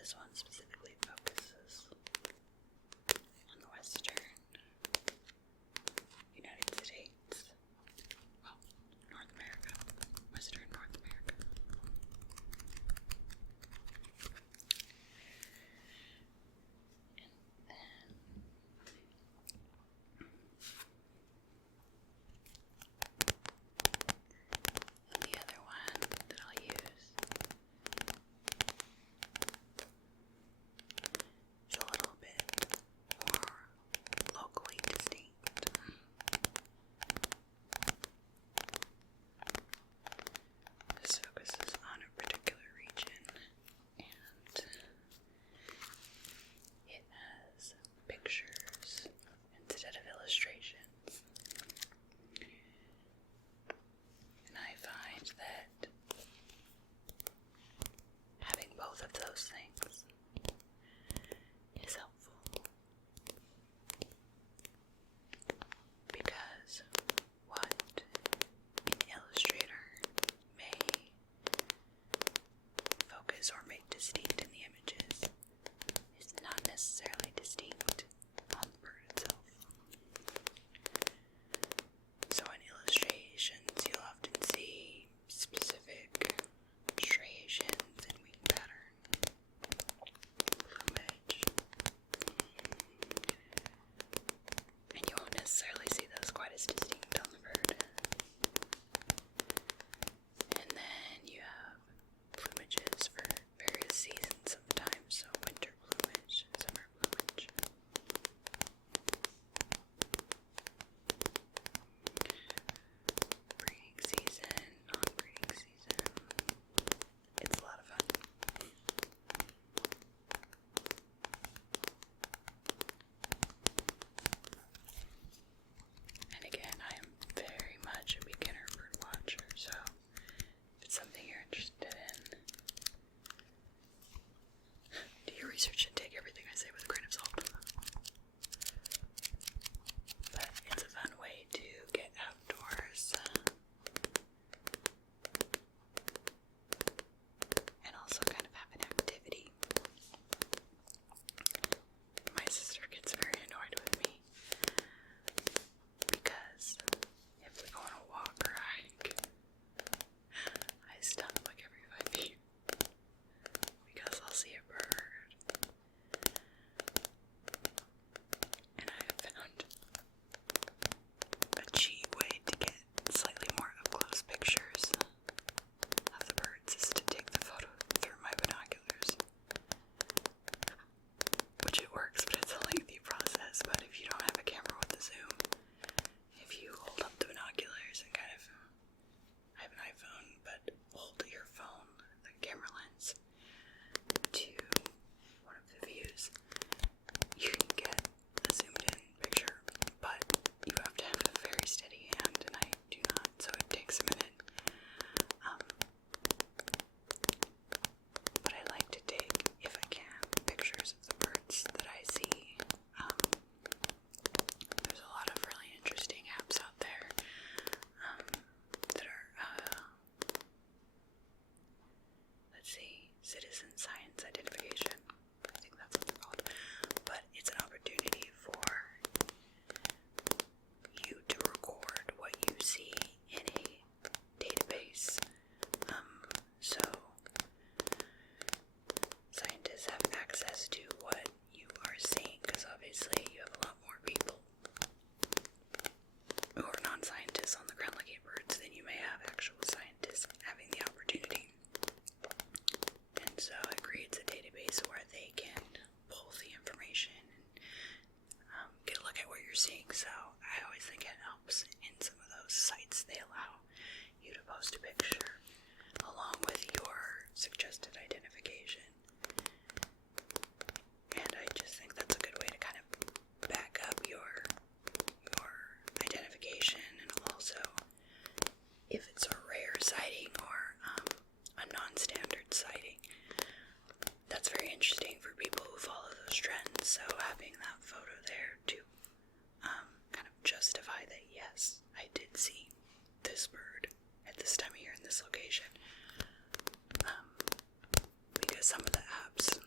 this one specifically focuses on the Western United States. Well, North America. Western North America. And the other one that I'll use is a little bit more locally distinct. This focuses on a particular region, and it has pictures instead of illustrations. And I find that having both of those things is helpful, because what an illustrator may focus or make distinct in the images is not necessarily distinct on the bird itself. So in illustrations, you'll often see specific striations and wing pattern, plumage, and you won't necessarily see those quite as distinct on the bird. And then you have plumages for various seasons sometimes, so winter plumage, summer plumage. Breeding season, non-breeding season. It's a lot of fun. And again, I am very much a beginner bird watcher, so if it's something you're interested in, do your research and take everything I say with a grain of salt. But it's a fun way to get outdoors and also kind of have an activity. My sister gets very annoyed with me because if we go on a walk or a hike, I stop like every 5 feet because I'll see a bird. And I have found a cheap way to get slightly more up-close pictures of the birds is to take the photo through my binoculars. Which it works, but it's a lengthy process. But if you don't have a camera with a zoom, if you hold up the binoculars and kind of, I have an iPhone, but hold your phone, the camera lens, to one of the views, you can get a zoomed in picture, but you have to have a very steady hand, and I do not, so it takes a minute. But I like to take, if I can, pictures of the birds that I see. There's a lot of really interesting apps out there that are, let's see, citizen science identification. I think that's what they're called. But it's an opportunity for you to record what you see in a database. So scientists have access to what you are seeing, because obviously you have a lot more people who are non-scientists on the ground looking at birds than you may have actual scientists having the opportunity. And so it creates a database where they can pull the information and get a look at what you're seeing. So I always think it helps in some of those sites. They allow you to post a picture along with your suggested identification. And I just think that's a good way to kind of back up your identification, and also if it's a rare sighting or a non-standard sighting, that's very interesting for people who follow those trends. So having that photo there to kind of justify that, yes, I did see this bird at this time of year in this location. Because some of the apps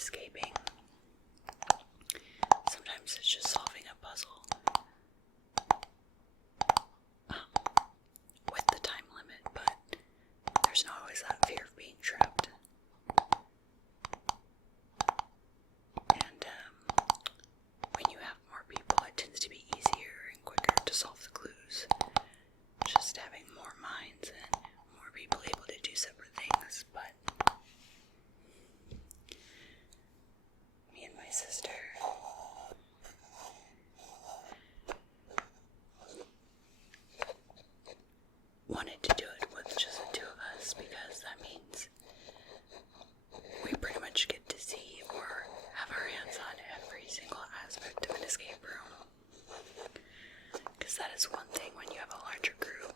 escaping. Sometimes it's just solving a puzzle with the time limit, but there's not always that fear of being trapped. And when you have more people, it tends to be easier and quicker to solve the clues. Just having more minds and more people able to do separate things, but me and my sister wanted to do it with just the two of us because that means we pretty much get to see or have our hands on every single aspect of an escape room. Because that is one thing when you have a larger group.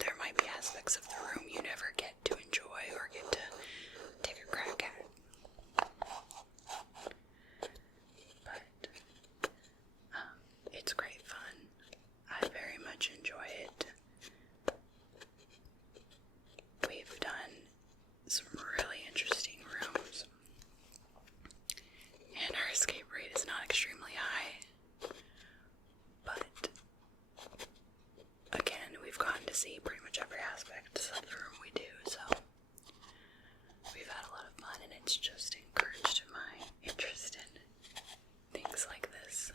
There might be aspects of the room you never get to enjoy or get to take a crack at. But it's great fun. I very much enjoy it. We've done some really interesting rooms, and our escape rate is not extremely high, but again, we've gotten to see pretty much every aspect of the room we do, so we've had a lot of fun, and it's just encouraged my interest in things like this.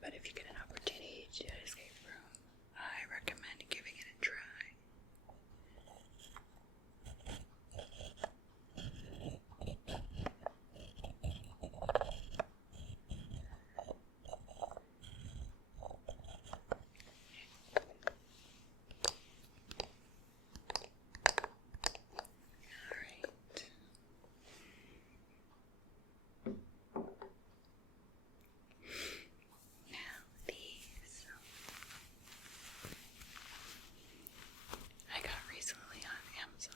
But if you get an opportunity to do an escape room, I recommend giving it a try. Alright. Now these I got recently on Amazon,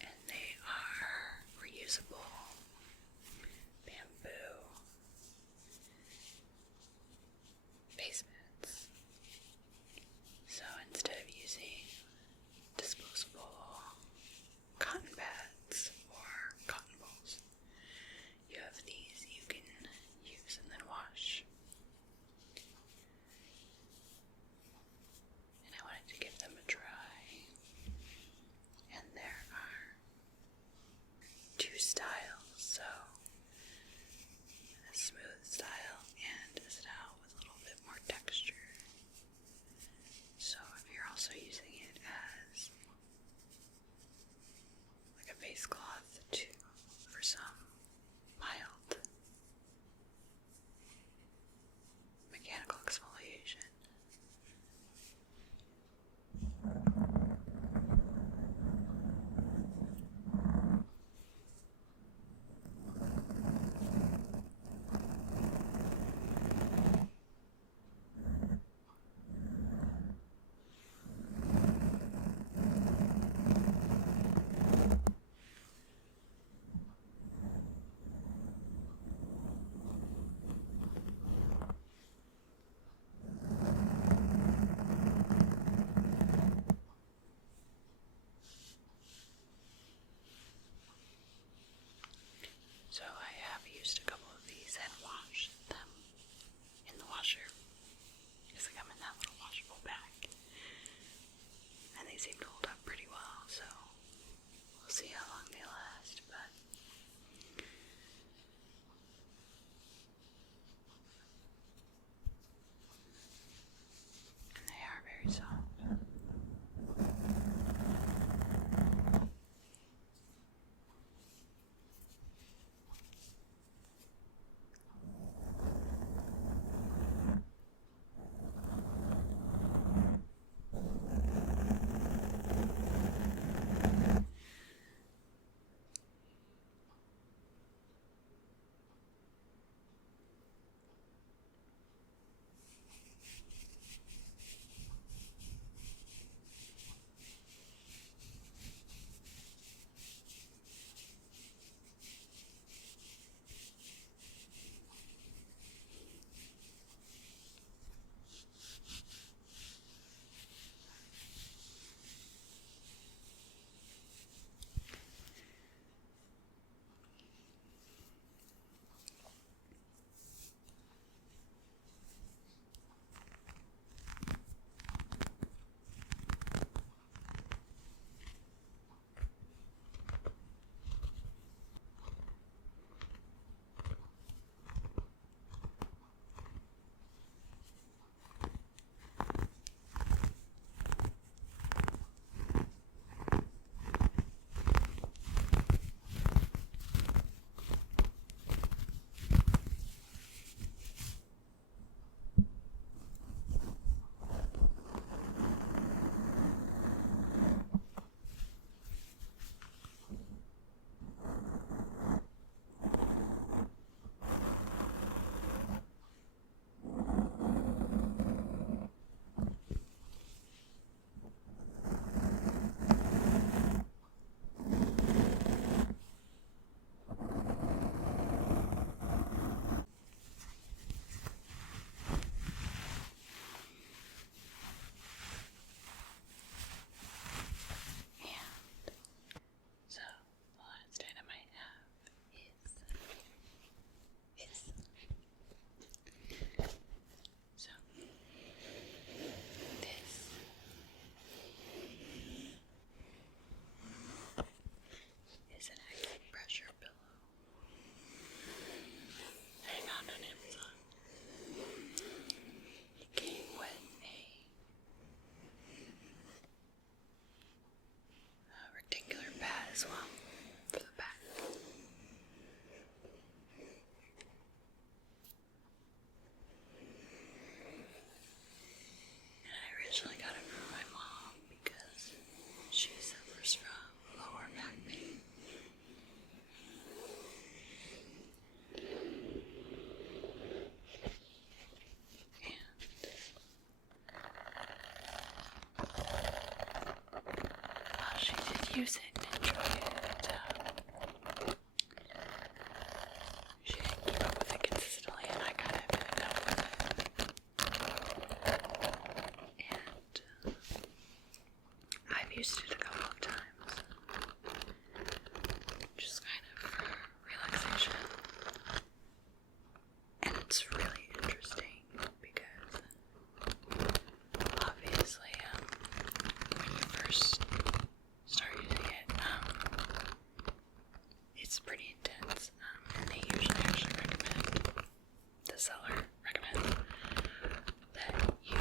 and they are reusable bamboo base mats. So instead of using disposable cotton pads or cotton balls, you have these you can use and then wash. And I wanted to give them a try. And there are two styles, so a smooth style and a style with a little bit more texture. So if you're also using it as like a face cloth too, for some mild mechanical exfoliation. So I have used a couple of these and washed them in the washer, because they come in that little washable bag, and they seem to hold up pretty well, so we'll see how long they last. But and they are very soft. use it and enjoy it. She didn't keep up with it consistently, and I kind of ended up with it. And I've used it a couple of times, just kind of for relaxation. And it's really interesting because obviously when you first start using it, it's pretty intense, and they usually actually recommend, the seller recommends, that you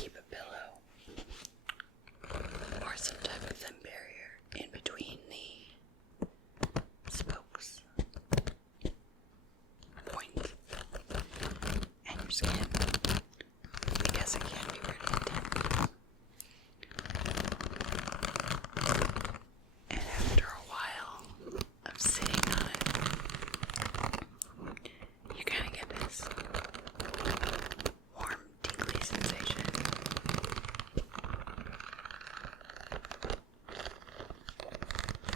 keep a pillow or some type of thin barrier in between the spokes, points, and your skin, because it can be pretty intense. And after a while of sitting on it, you kind of get this warm, tingly sensation.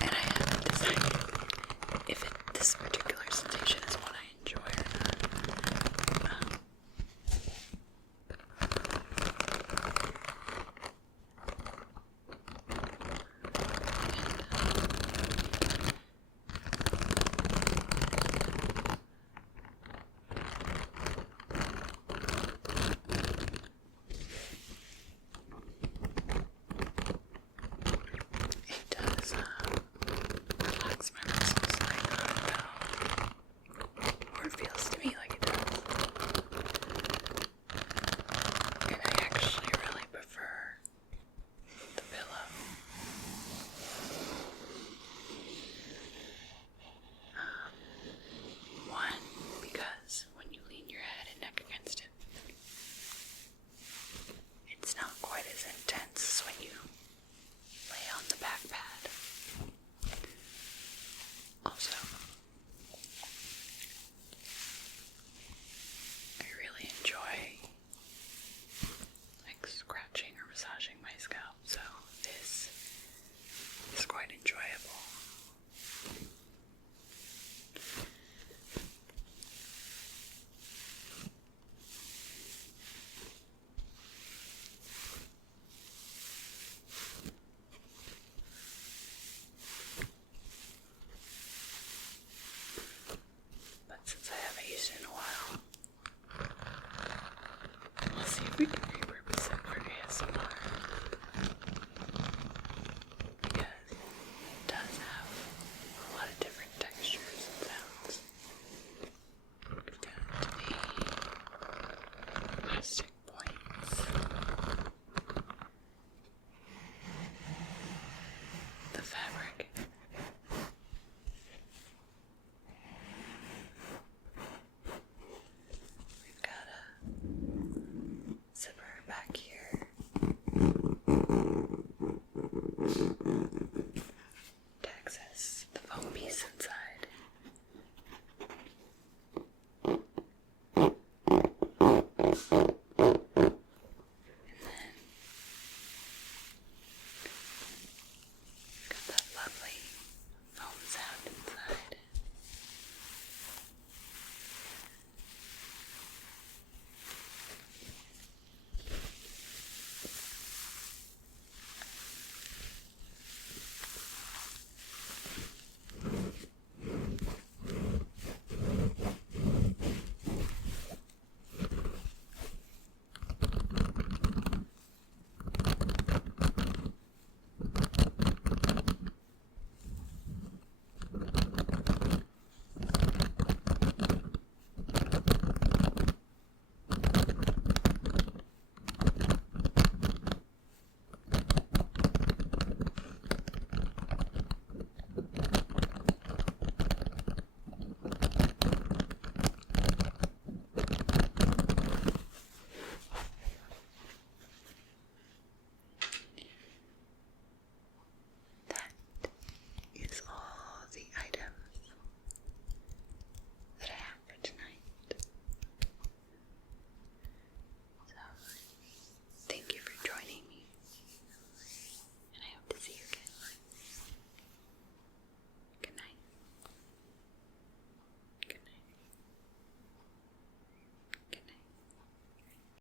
And I haven't decided if this particular sensation is one I enjoy or not. It does relax my muscles, I don't know, or it feels to me like it does. And I actually really prefer the pillow. One, because when you lean your head and neck against it, it's not quite as intense as when you lay on the back pad. Also,